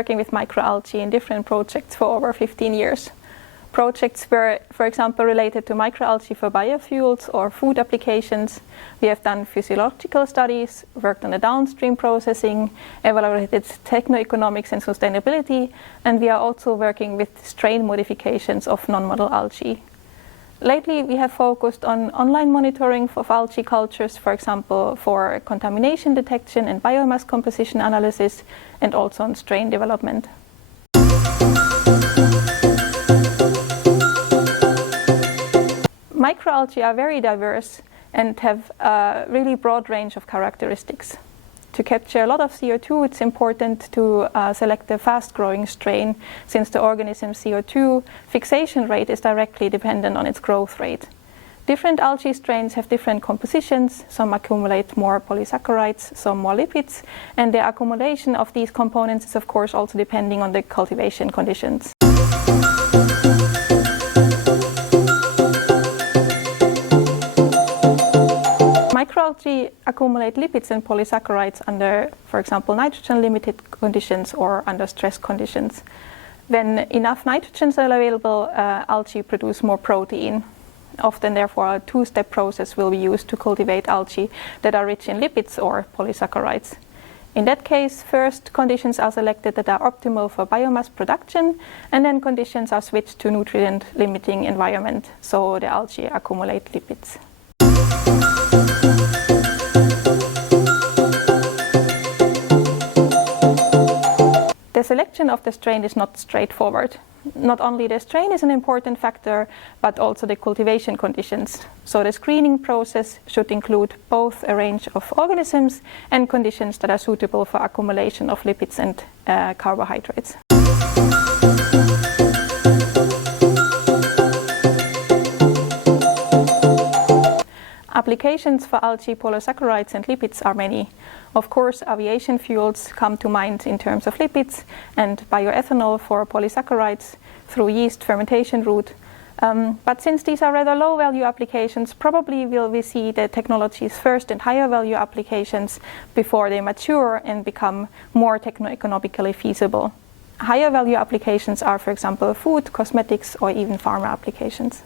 working with microalgae in different projects for over 15 years. Projects were, for example, related to microalgae for biofuels or food applications. We have done physiological studies, worked on the downstream processing, evaluated techno-economics and sustainability, and we are also working with strain modifications of non-model algae. Lately, we have focused on online monitoring of algae cultures, for example, for contamination detection and biomass composition analysis, and also on strain development. Microalgae are very diverse and have a really broad range of characteristics. To capture a lot of CO2, it's important to select a fast-growing strain, since the organism's CO2 fixation rate is directly dependent on its growth rate. Different algae strains have different compositions. Some accumulate more polysaccharides, some more lipids, and the accumulation of these components is of course also depending on the cultivation conditions. Microalgae accumulate lipids and polysaccharides under, for example, nitrogen-limited conditions or under stress conditions. When enough nitrogen is available, algae produce more protein. Often, therefore, a two-step process will be used to cultivate algae that are rich in lipids or polysaccharides. In that case, first conditions are selected that are optimal for biomass production, and then conditions are switched to nutrient-limiting environment, so the algae accumulate lipids. The selection of the strain is not straightforward. Not only the strain is an important factor, but also the cultivation conditions. So the screening process should include both a range of organisms and conditions that are suitable for accumulation of lipids and carbohydrates. Applications for algae polysaccharides and lipids are many. Of course, aviation fuels come to mind in terms of lipids, and bioethanol for polysaccharides through yeast fermentation route. But since these are rather low-value applications, probably will we see the technologies first in higher-value applications before they mature and become more techno-economically feasible. Higher-value applications are, for example, food, cosmetics, or even pharma applications.